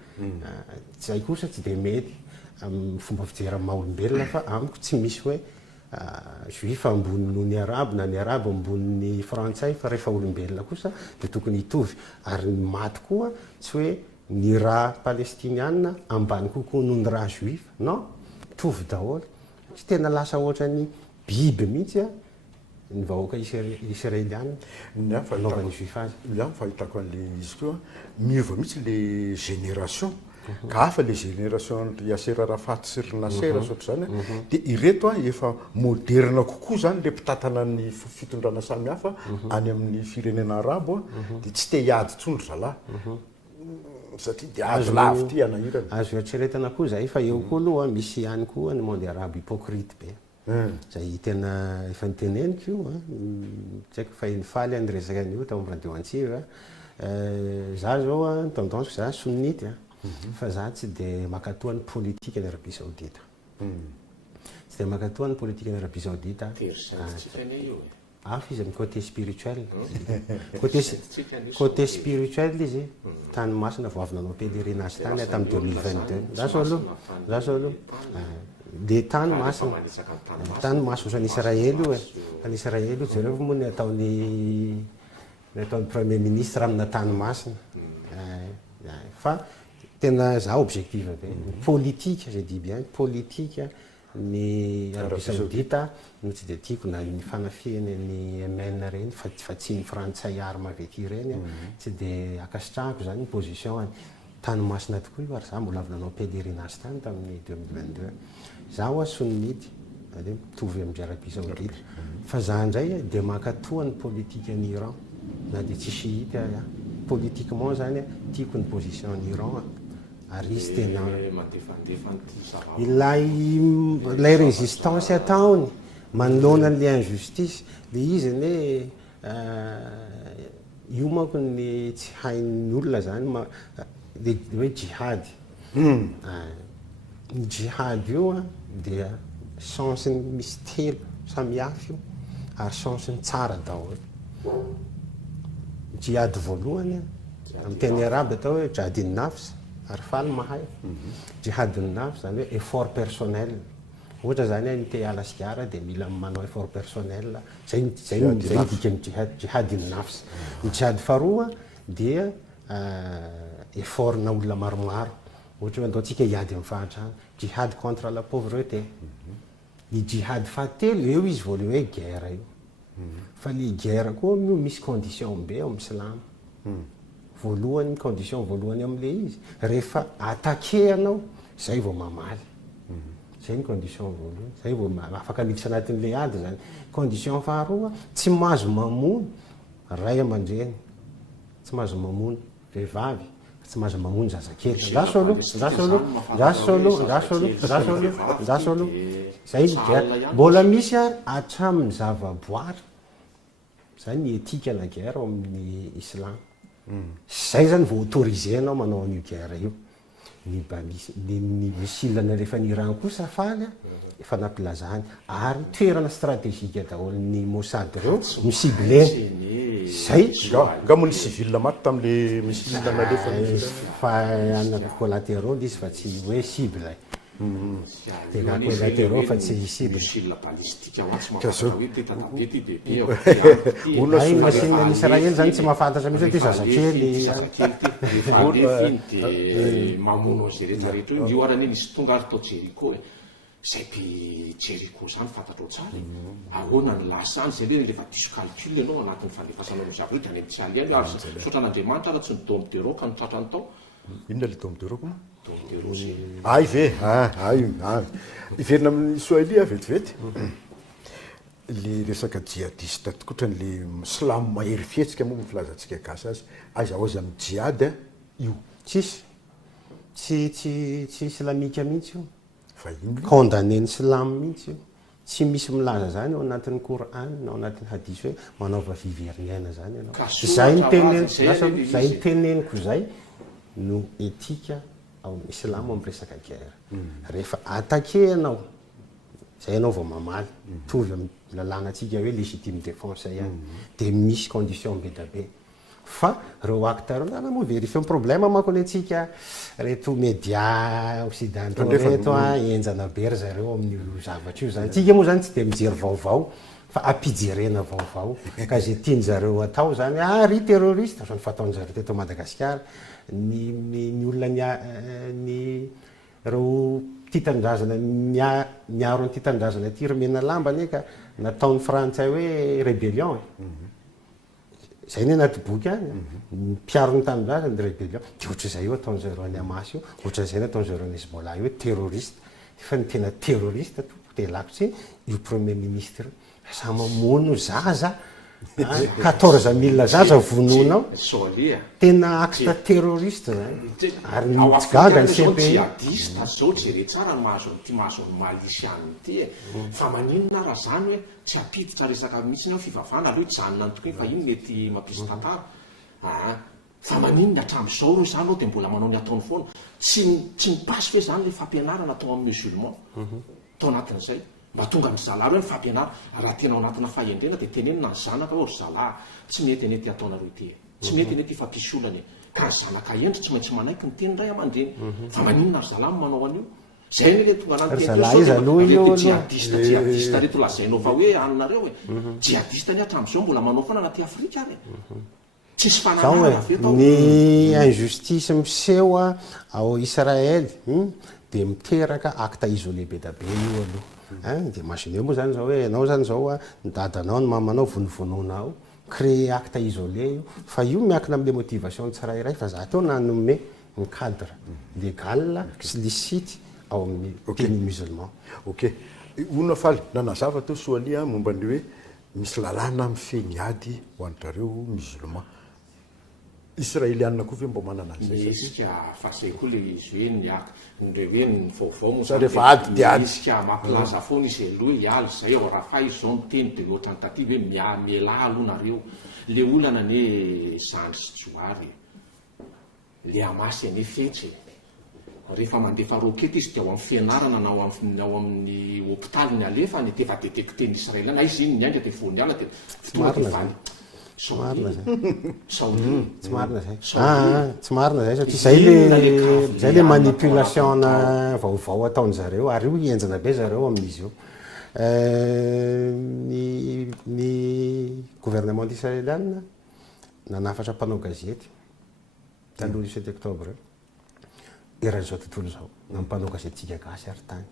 zay kosa tsy de mety amin'ny fomba fijery amin'ny maha-olombelona fa amiko tsy misy hoe juif ambony noho ny arabe na ny arabe ambony ny frantsay fa rehefa olombelona kosa de tokony hitovy ary ny maty koa tsy hoe ny raha palestiniana ambany kokoa noho ny raha juif non tovy daholo tsy tena lasa ohatrany biby mihitsy ny vahoaka israeliana naovan'ny juif azy ia fahitako an'le izy koa miova mihitsy le génération ka hafa le génération Yasser Arafat sy Nasser ohatr'izany de ireto efa moderna kokoa zany le mpitatana ny fitondrana samihafa any amin'ny firenena arabo de tsy te hiady tsondry zalahy satria de azo lavo ty anahirana azo eritreretana koa zay fa eo koa aloha misy ihany koa ny monde arabe hypocrite be zay tena efa niteneniko io tsy haiko fa inifaly any resaka an'io tao amin'ny radio antsiva za zao tendance za sunnite fa za tsy de makatoa ny politique ny Arabie Saoudite tsy de makatoa ny politique ny Arabie Saoudite izy amin'ny côté spirituel côté spirituel izy tany masina vao avy nanao pèlerinage tany tamin'ny 2022 za so aloha de tany masina any Israely io any Israely io zareo moa ny ataony premier ministre amina tany masina fa tena za objectif be politique j'ai dit bien politique ny Arabie Saoudite no tsy de tiako na ny fanafiany ny Yemen reny fa tsy ny frantsay arme avec ireny tsy de akasitrahako zany ny position any tany masina tokoa io ary za mbola avy nanao pèlerinage tany tamin'ny 2022 za oa sunnite de mitovy amin'ny Arabie Saoudite fa za ndray de makatoa ny politique ny Iran na de tsy chiite politiquement zany tiako ny position ny Iran ary izy tena ilay résistance ataony manoloana an'le injustice le izy ne io manko ny tsy hain'ny olona zany le hoe jihad ny jihad io dia sensiny misy telo samihafa io ary sensiny tsara daholo jihad voalohany amin'ny teny arabe atao hoe jihadin nafs ary faly mahay jihad nafs zany hoe effort personnel ohatra zany ny te hiala sigara de mila manao effort personnel zay midika ny jihad nafs ny jihad faharoa dia effort na olona maromaro ohatra hoe andaotsika hiady amin'ny fahatrano jihad contre la pauvreté ny jihad fahatelo eo izy voaleo hoe guerre io fa le guerre koa no misy condition be amin'ny islam voalohany condition voalohany am'le izy rehefa attaqué anao zay vao mamaly zay ny condition voalohany zay vao afaka miditra anatin'le ady zany condition faharoa tsy mahazo mamono ray aman-dreny tsy mahazo mamono vehivavy tsy mahazo mamono zazakely zasolo zay mbola misy ary hatramin'ny zavaboary zay ny éthique la guerre ao amin'ny islam zay zany vao autorisé anao manao an'io guerre io ny misilana rehefa ny Iran kosa faly efa nampilazany ary toerana stratégique daholo ny Mossad reo misibleny zay nga mo ny civil maty tam'le misilana lefa fa ana collatéraux izy fa tsy hoe cible dia kakolatéro fa tsy hisy missile balistique ho tsy Ka zao. mahafantatra hoe tetatabe ty bebe Olona ay somary machine israely zany tsy mahafantatra mihitsy ty zazakely zazakely ty rehefa alefy iny dia mamono azy rehetrarehetra io io arany nisy tonga ary tao Jericho zay mpi Jericho zany fantatrao tsara ahoana ny lasany zay le rehefa diso calcul ianao anatin'ny fandefasanao misy avy io dia any amin'ny tsy aliany ary saotra an'Andriamanitra raha tsy ny dôme de roc ny tratrany tao inona le dôme de roc moa dôme de roc zay ay ve iverina amin'ny soalia vetivety le resaka jihadiste tokotra n'le slamo mahery fihetsika moa filazantsika gasy azy aiza oazy amin'ny jihady io tsisy tsy islamika mihitsy io fa ino condamné ny silamo mihitsy io tsy misy milaza zany ao anatin'ny Coran na ao anatin'ny hadisy hoe manaova viveriana zany ianao zay ny teneniko zay teneniko zay no etika ao amin'ny islamo amin'ny resaka guerre rehefa attaqué anao zay ianao vao mamaly tovy amin'ny lalànantsika hoe légitime défense ihany dia misy condition be da be fa reo acteur ana moa vérifie problème manko ny atsika reto média occidentaux reto enjana be ry zareo amin'io zavatra io zany tsika moa zany tsy dia mijery vaovao fa ampijerena vaovao ka zay tiany zareo atao zany ry terroriste zany fataon'zareo teto Madagasikara ny olona ny reo titan-drazana miaro ny titan-drazana ty romena lamba ane ka nataon'ny frantsay hoe rébellion zay ny anaty boky any mpiaro ny tanindrazana ny rébellion dia ohatr'izay io ataon'zareo any Hamas io ohatr'izay ny ataon'zareo ny Hezbollah io hoe terroriste fa ny tena terroriste dia lakotsy io premier ministre sa mamono zaza 14,000 zaza vononao soalia tena acte terroriste zany ary ao gaga ny afrika CPI jihadiste zao jere tsara ny mahazo ty mahazo ny malisiany ty fa maninona raha zany hoe tsy apiditra resaka mihitsy ao fivavahana aloha janona ny tokoy fa iny mety mampisy tantara fa maninona hatramin'izao reo zany ao dia mbola manao ny ataony foana tsy mipasy fe zany le fampianarana atao amin'ny musulman tao anatin'izay mba tonga ny zalahy hoe ny fampianara raha tena ao anatina fahendrena dia tenenina ny zanaka hoe ry zalahy tsy mety eny ty ataonareo ity tsy mety eny ty fampisolany ka ny zanaka endry tsy maintsy manaiky ny teny ray aman-dreny fa maninona ry zalahy manao an'io zay ny le tonga anany jihadiste reto lazainao fa hoe anonareo jihadiste ny hatramin'izao mbola manao foana anaty Afrika ary tsisy fananana ve tao ny injustice miseho ao Israely dia miteraka acte isolé be da be io aloha dia masineo moa zany zao hoe anao zany zao ny dadanao ny mamanao vonovononao créer acte isolé io fa io miankina amin'le motivation tsirairay fa za teo nanome ny cadre légal sy licite ao amin'ny teny musulman ok ona faly nanazava teo soalia momba ny hoe misy lalàna mifeny ady ho an'drareo musulman israelianina koa ve mba manana zay misika fa zay koa le izy hoe nre hoe ny vaovao Sa rehefa ady dia ady. misika mampilaza foana izy aloha hialy zay ao raha fa izy zao ny teny dia ohatrany taty hoe mialahy aloha nareo le olana ane zandry sy joary le amasy ane fetsy rehefa mandefa rokety izy dia ao amin'ny fianarana na ao amin'ny hôpitaly ny alefa ny tefa détecté ny Israely na izy iny ny aingna dia voany ala dia fotoa dia valy tsy marina zay saoly tsy marina zay tsy marina zay satria zay le manipulation na vaovao ataon'zareo ary io hienjana be zareo amin'izy io ny gouvernement d'israéliana nanafatra mpanao gazety taloha 17 octobre eran'izao tontolo zao na mpanao gazetitsika gasy ary tany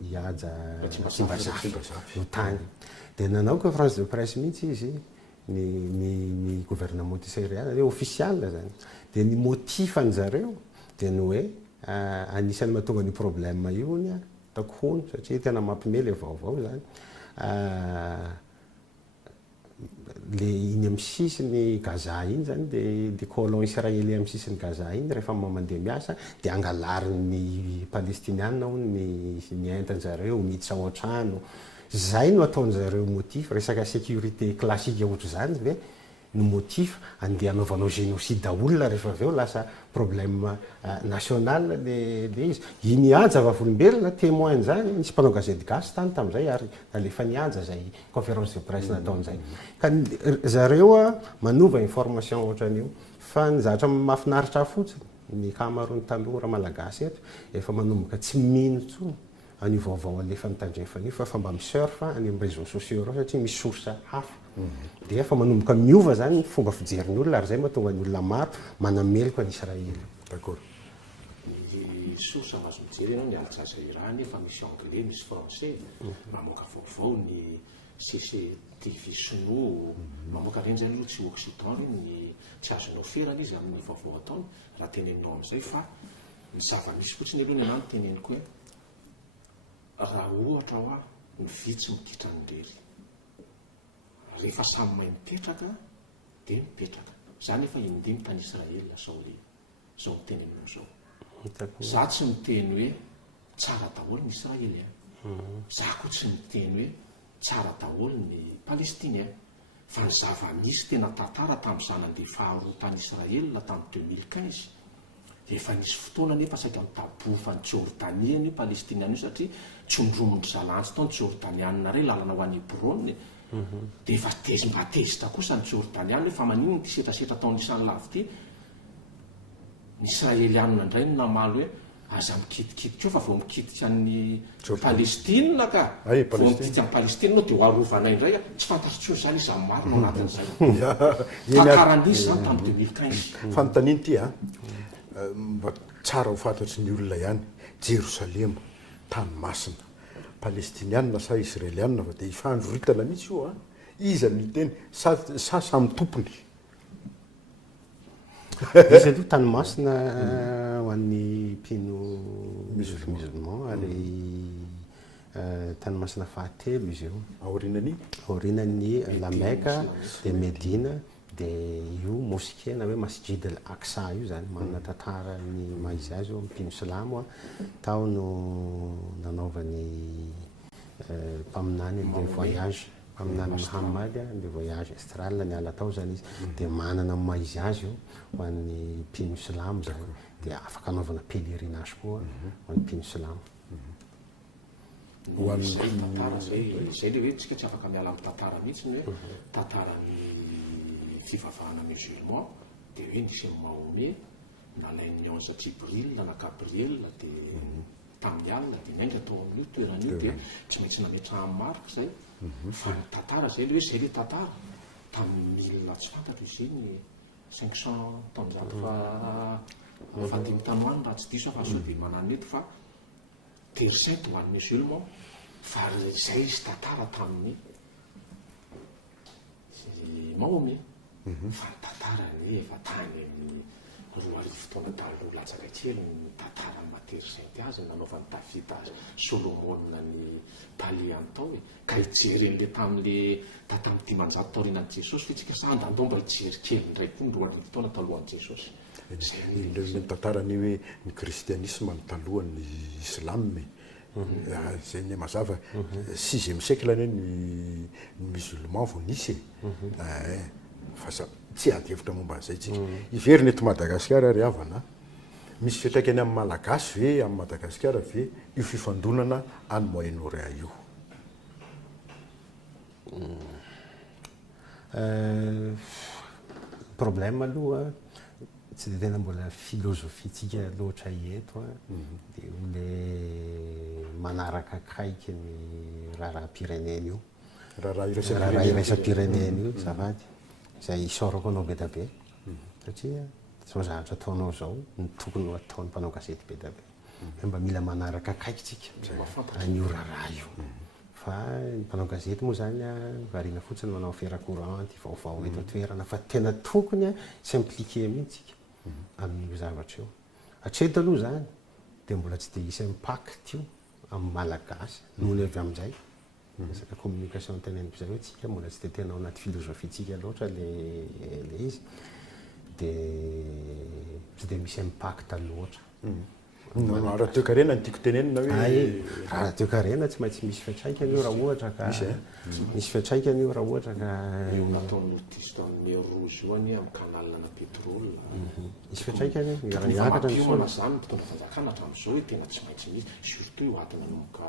hiaja Tsimbazafy io tany dia nanao conférence de presse mihitsy izy ny gouvernement d'israéliana hoe official zany dia ny motifany zareo dia ny hoe anisan'ny mahatonga ny problème io ny takohony satria tena mampime le vaovao zany le iny amin'ny sisiny Gaza iny zany dia colon israélien amin'ny sisiny Gaza iny rehefa mandeha miasa dia angalarin'ny palestiniana ny entan-jareo miditra ao an-trano zay no ataon'zareo motif resaka sécurité classique ohatra zany ve ny motif andeha anaovanao génocide olona rehefa aveo lasa problème national le izy iny aja vavolombelona témoin zany nisy mpanao gazety gasy tany tamin'izay ary alefa niaja zay conférence de presse nataon'izay ka zareo manova information ohatran'io fa ny zavatra mahafinaritra fotsiny ny kamarony taloha raha malagasy eto efa manomboka tsy mino tsony any vaovao alefa nitandrefana io fa mba misurf any amin'ny réseaux sociaux reo satria misy source hafa dia efa manomboka miova zany fomba fijerin'ny olona ary zay mahatonga ny olona maro manameloko any Israely. D'accord. Ny source mahazo mijery ianao ny Al-Jazeera nefa misy anglais misy français mamoaka vaovao ny CCTV sinoa mamoaka reny zay aloha tsy occitan reny ny tsy azonao ferana izy amin'ny vaovao ataony raha teneninao amin'izay fa ny zava-misy fotsiny aloha ny anany teneniko hoe raha ohatra hoa ny vitsy mikitra ny rery rehefa samy mahay mipetraka dia mipetraka zany efa indimy tany Israely sao miteneninao zao za tsy miteny hoe tsara daholo ny Israelien za koa tsy miteny hoe tsara daholo ny Palestinien fa ny zava-misy tena tantara tamin'ny zanandeha faharoa tany Israel tamin'ny 2015 efa nisy fotoana nefa saika mitabofa ny Jordania ny Palestiniana io satria tsondromondry zalantsy tao ny Jordanianina ray lalana ho an'ny Hebron dia efa tezitra kosa ny Jordaniana fa manino ny setrasetra taon'ny isan'ny lavy ty ny Israelianina indray no namaly hoe aza mikitikity fa vao mikitika ny Palestina ka vao mikitika ny Palestina dia hoarovana indray tsy fantatry tsony zany izy amin'ny marina ao anatin'izay tantaran'izy zany tamin'ny 2015 fanontaniany ty mba tsara ho fantatry ny olona ihany Jerosalema tany masina palestinianina sa israelianina fa dia ifandroritana mihitsy io iza ny teny sa samy tompony izy aloha tany masina ho an'ny mpino musulman ary tany masina fahatelo izy io aorinan'ny Lameka dia Medina dia io moské na hoe Masjid al-Aqsa io zany manana tantara ny maizy azy eo amin'ny mpino silamo tao no nanaovany mpaminany an'ilay voyage mpaminany Muhammad an'ilay voyage astral niala tao zany izy dia manana maizy azy io ho an'ny mpino silamo zany dia afaka anaovana pèlerinage koa ho an'ny mpino silamo. Zay tantara zay le hoe tsika tsy afaka miala amin'ny tantara mihitsy ny hoe tantaran'ny fivavahana musulman dia hoe nisy Mahomet nalain'ny ange Jibril na Gabriel dia tamin'ny alina dia maindra tao amin'io toeran'io dia tsy maintsy nametra amin'ny marika zay fa ny tantara zay le hoe zay le tantara tamin'ny 1000 tsy fantatro izy iny 500 taonjato fa dimy tanoany raha tsy diso fa so dia manano eto fa terre sainte ho an'ny musulman fa zay izy tantara tamin'ny Mahomet fa ny tantarany efa tany amin'ny 2000 fotoana taloha latsaka kely ny tantarany matery sainte azy nanaovany David Solomona ny Paliany tao ka hijery an'le tamin'le tamin'ny 500 taorianan'i Jesosy fitsika sandandao mba hijery kely indray koa ny 2000 fotoana talohan'i Jesosy ny tantarany hoe ny kristianisme ny talohan'ny islam zay ny mazava 6e siècle any ny musulman vao nisy fa tsy ady hevitra momba an'izay tsika iveriny eto Madagasikara ry havana misy fiantraikany amin'ny malagasy ve amin'ny Madagasikara ve io fifandonana any Moyen-Orient io problème aloha tsy dia tena mbola filozofiatsika loatra eto dia le manaraka kaiky ny raharaha-pireneny io raha iraisam-pireneny io zavady zay isorako anao be da be satria zao zavatra ataonao zao ny tokony ataon'ny mpanao gazety be da be mba mila manaraka kaiky tsika an'io raharaha io fa ny mpanao gazety moa zany variana fotsiny manao fera-couranty vaovao eto toerana fa tena tokony tsy impliqué mihitsika amin'io zavatra io hatreto aloha zany dia mbola tsy dia hisy impact io amin'ny malagasy nohony avy amin'izay resaka communication teneniko zay hoe tsika mbola tsy dia tena ao anaty filozofiatsika loatra le izy dia tsy dia misy impact loatra raha toekarena ny tiako tenenina hoe raha toekarena tsy maintsy misy fiantraikany io raha ohatra ka misy fiantraikany io raha ohatra ka nataon'ny artiste amin'ny rouge io any amin'ny canalana pétrole misy fiantraikany miakatra ny zany mpitondra fanjakana hatramin'izao hoe tena tsy maintsy misy surtout io aty nanomboka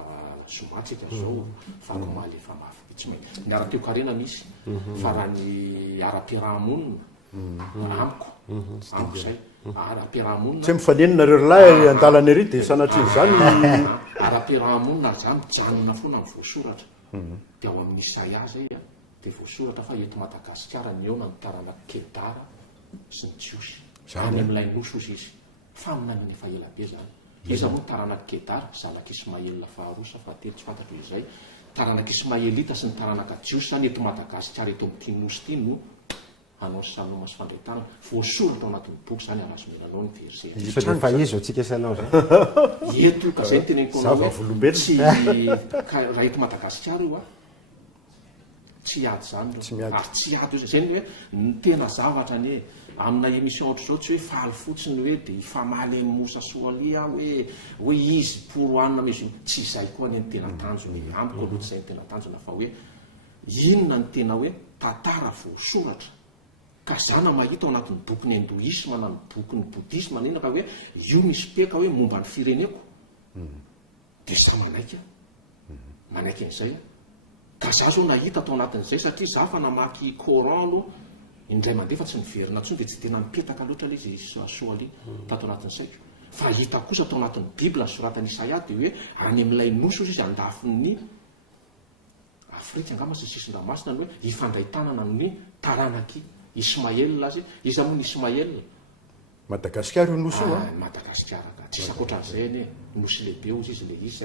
somatsika zao vakomaly efa mafy tsy maintsy ny ara-toekarena misy fa raha ny ara-piarahamonina amiko zay ara-piarahamonina tsy mifanenina lahy an-dalana ery dia sanatria zany ara-piarahamonina zany mijanona foana amin'ny voasoratra dia ao amin'ny Isaia zay a dia voasoratra fa eto Madagasikara ny eona ny taranaka Kedara sy ny Jiosy any amin'ilay nosy ozy izy faminany efa ela be zany iza moa ny taranaka Kedara zanaka Ismaelina faharosa fahatelo tsy fantatro izay taranaka Ismaelita sy ny taranaka Jiosy zany eto Madagasikara eto amin'ity nosy ity no hanao ny saloma sy fandrehetana voasoratra ao anatin'ny boky zany arazomenanao ny verset fa izo tsika isanao zay eto ka zay ny teneniko Zava-volombelona. tsy raha eto Madagasikara io a tsy ady zany ary tsy ady io zay ny hoe ny tena zavatra ny amina émission ohatr'izao tsy hoe faly fotsiny hoe dia ifamaly amin'ny Mosa Soalia hoe izy poroanina mizy tsy izay koa ny tena tanjony amiko aloha tsy izay ny tena tanjona fa hoe inona ny tena hoe tantara voasoratra ka zana mahita ao anatin'ny boky ny hindoisma na ny boky ny boudisme na inona ka hoe io misy peka hoe momba ny fireneko dia za manaiky an'izay ka za zao nahita atao anatin'izay satria za fa namaky Coran aloha indray mandeha fa tsy niverina intsony dia tsy tena mipetaka loatra ilay izy Soalia tato anatin'ny saiko fa hita kosa atao anatin'ny Bibla ny soratany Isaia dia hoe any amin'ilay nosy ozy izy andafin'ny Afrika angamba sy sisin-dramasina ny hoe ifandray tanana ny taranaky Ismaelina azy iza moa ny Ismaelina Madagasikara io nosy io a Madagasikara ka tsisy akoatran'izay anie nosy lehibe ozy izy le izy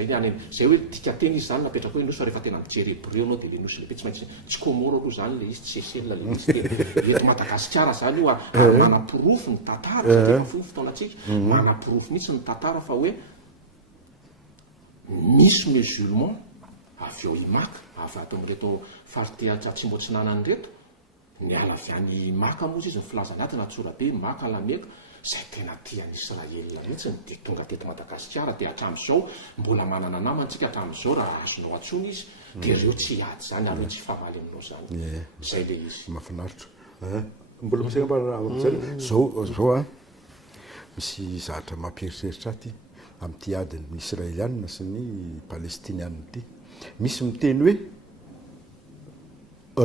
zay hoe tika teny izy zany napetraka hoe nosy fa rehefa tena mijery Hébreu anao dia le nosy lehibe tsy maintsy tsy Komoro aloha zany le izy tsy Seychelles le izy eto Madagasikara zany io manapirofo ny tantara efa fotoanatsika manapirofo mihitsy ny tantara fa hoe misy musulman avy eo Imaka avy ato amin'reto farité Tsimotsinanany reto ny ala avy any Maka moa izy ny filazana aty natsorabe Maka Lameka zay tena tian'ny Israelina mihitsy dia tonga teto Madagasikara dia hatramin'izao mbola manana namantsika hatramin'izao raha azonao antsony izy dia ireo tsy ady zany ary hoe tsy famaly aminao zany zay le izy mahafinaritra mbola misy zao a misy zavatra mampieritreritra aty amin'ity adiny Israelianina sy ny Palestinianina ity misy miteny hoe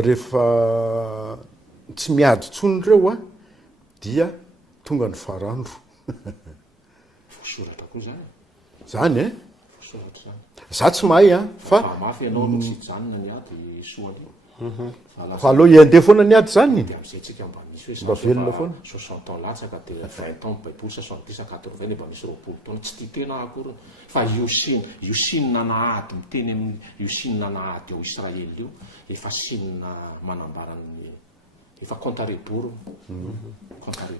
rehefa tsy miady tsony ireo a dia tonga ny farandro voasoratra koa zany zany voasoratra zany za tsy mahay a fa mafy ianao aloha tsy hijanona ny ady Soalia fa aloha iandeha foana ny ady zany dia amin'izay tsika mba misy mba velona foana 60 ans latsaka dia 20 ans baiboly 70 80 mba misy roapolo taona tsy tia tena akory fa io sinina nahady miteny amin'ny io sinina nahady ao Israely io efa sinina manambarany efa comptarebour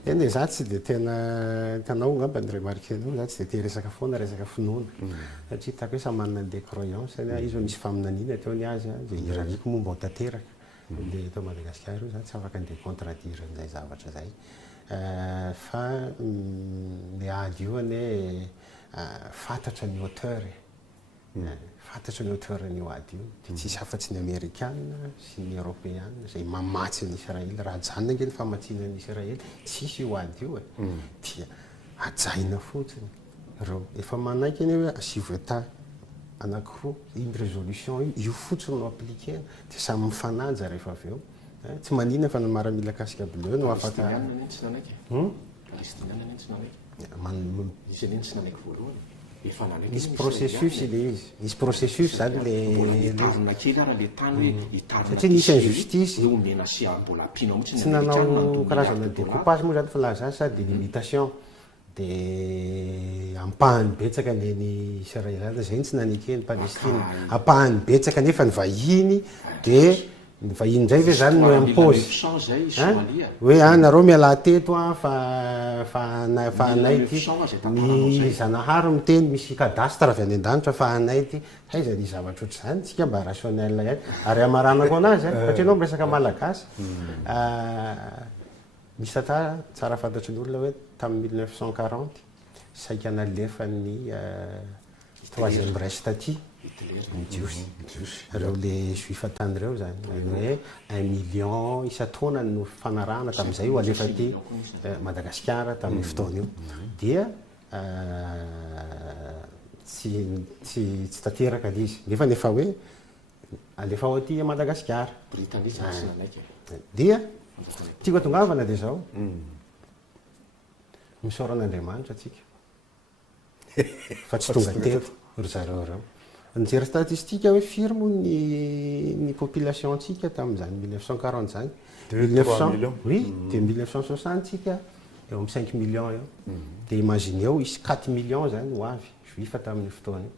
eny za tsy dia tena tanao ngamba ny remarquenao za tsy dia te resaka foana resaka finoana satria hitako hoe samy manana des croyances izy misy faminaniana teony azy dia irariko momba ao tanteraka dia eto Madagasikara io za tsy afaka andeha contradire an'izay zavatra zay fa le ady io anie fantatra ny auteur fantatra ny auteur ny ady io dia tsisy afa-tsy ny Amerikana sy ny Européana zay mamatsy ny Israely raha janona ange ny famatsiana ny Israely tsisy io ady io dia ajaina fotsiny reo efa manaiky anie hoe asivy eta anankiroa iny résolution io fotsiny no appliquena dia samy mifananja rehefa avy eo tsy manina fa ny maramila kasika bleu no afaka misy processus le izy misy processus zany le satria nisy injustice tsy nanao karazana découpage moa zany filaza sa délimitation dia ampahany betsaka ny Israeliana zay tsy nanekeny Palestine ampahany betsaka nefa ny vahiny dia ny vahiny indray ve zany no impose hoe nareo miala teto fa anaity ny zanahary miteny misy cadastre avy any an-danitra fa anaity aiza ny zavatra ohatr' zany tsika mba rationnel ihany ary amaranako anazy satria anao miresaka malagasy misy tantara tsara fantatry ny olona hoe tamin'ny 1940 saika nalefa ny troisième Reich aty Jiosy reo le juif tany reo zany hoe 1 million isa-taona no fanarahana tamin'izay io alefa ty Madagasikara tamin'ny fotoana io dia tsy tanteraka le izy nefa hoe alefa ao aty Madagasikara dia tiako atongavana dia zao misaoran'Andriamanitra atsika fa tsy tonga teto ry zareo reo. Nijery statistika hoe firy moa ny population antsika tamin'izany 1940 zany. 1900 oui, dia 1960 tsika eo amin'ny 5 millions eo. Dia imagineo isy 4 millions zany ho avy juifa tamin'ny fotoana io.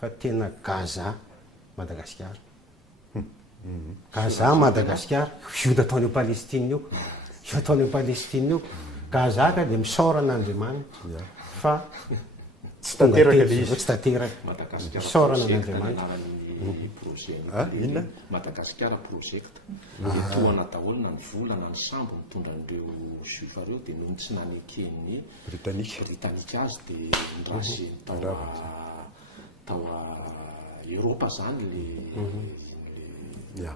Fa tena Gaza Madagasikara. Gaza Madagasikara, io nataon'io Palestine io. Io ataon'io Palestine io. Gaza ka dia misaoran'Andriamanitra. Fa tsy tanteraka ilay izy. Tsy tanteraka. Misaoran'Andriamanitra. Inona? Madagasikara projecte. Etoana daholo na ny vola na ny sambo mitondra an'ireo juifa reo dia noho tsy naneken'ny Britanika azy dia nirasy tao Europa zany le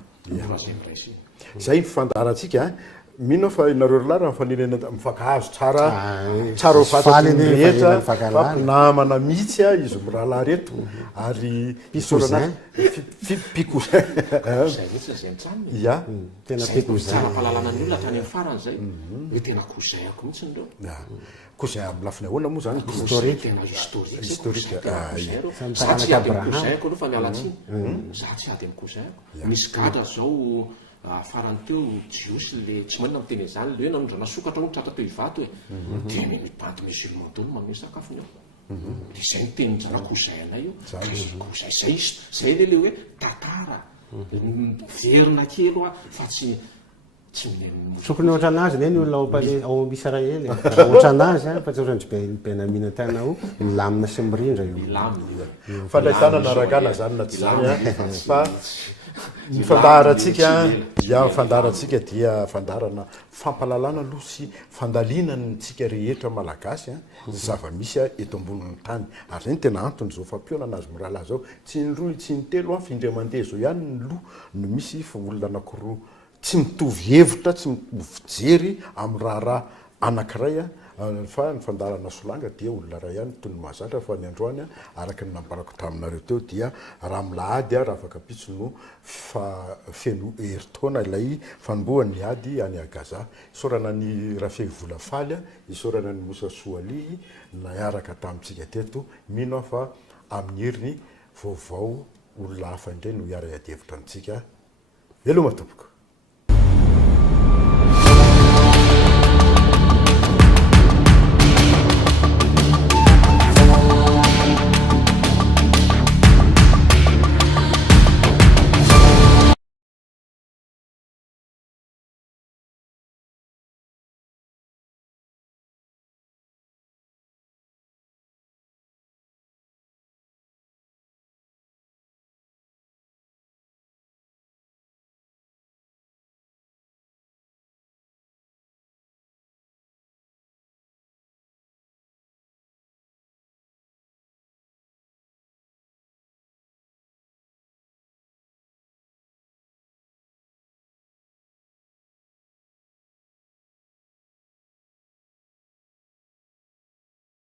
troisième Reich. Zay ny fifandarantsika. Mino fa inareo lara mifanenena mifakahazo tsara fatatsy rehetra fampinamana mihitsy izy mirahalahy reto ary isorana picousin zay mihitsy zay mitsanona ya tena picousin pahalalana ny olona tany amin'ny farany zay hoe tena cousin ako mihitsy ndreo cousin amin'ny lafiny ahoana moa zany tena historique za tsy ady amin'ny cousin ako aloha fa mialatsiny za tsy ady amin'ny cousin ako misy gadra zao farany teo jiosy le tsy manina miteny izany le hoe nanondrana sokatra no tratra teo ivato dia mipaty musulman teo no manome sakafony ao dia zay ny teny jara cousin-nay io cousin zay le hoe tatara verina kely fa tsy sokony ohatra anazy ne ny olona ao Israely raha ohatra anazy fa tsy ohatra ny Benamina tana ao milamina sy mirindra io fandraisana narakana zany na tsy zany fa ny fandaratsika dia fandarana fampalalana aloha sy fandalinana tsika rehetra malagasy zava-misy eto ambonin'ny tany ary zay ny tena antony zao fampiona azy mirahalahy zao tsy ny roy tsy ny telo findray mandeha zao ihany ny loha no misy olona anankiroa tsy mitovy hevitra tsy mitovy fijery amin'ny raharaha anankiray fa ny fandarana solanga dia olona raha ihany toy ny mahazatra fa ny androany araka ny nambarako taminareo teo dia raha milahady raha afaka pitso no feno heritaona ilay fanombohan'ny ady any Gaza isorana ny Rafehy Volafaly isorana ny Moussa Souali niaraka tamintsika teto mino fa amin'ny heriny vaovao olona hafa indray no hiara-hevitra antsika. Elo matomboko.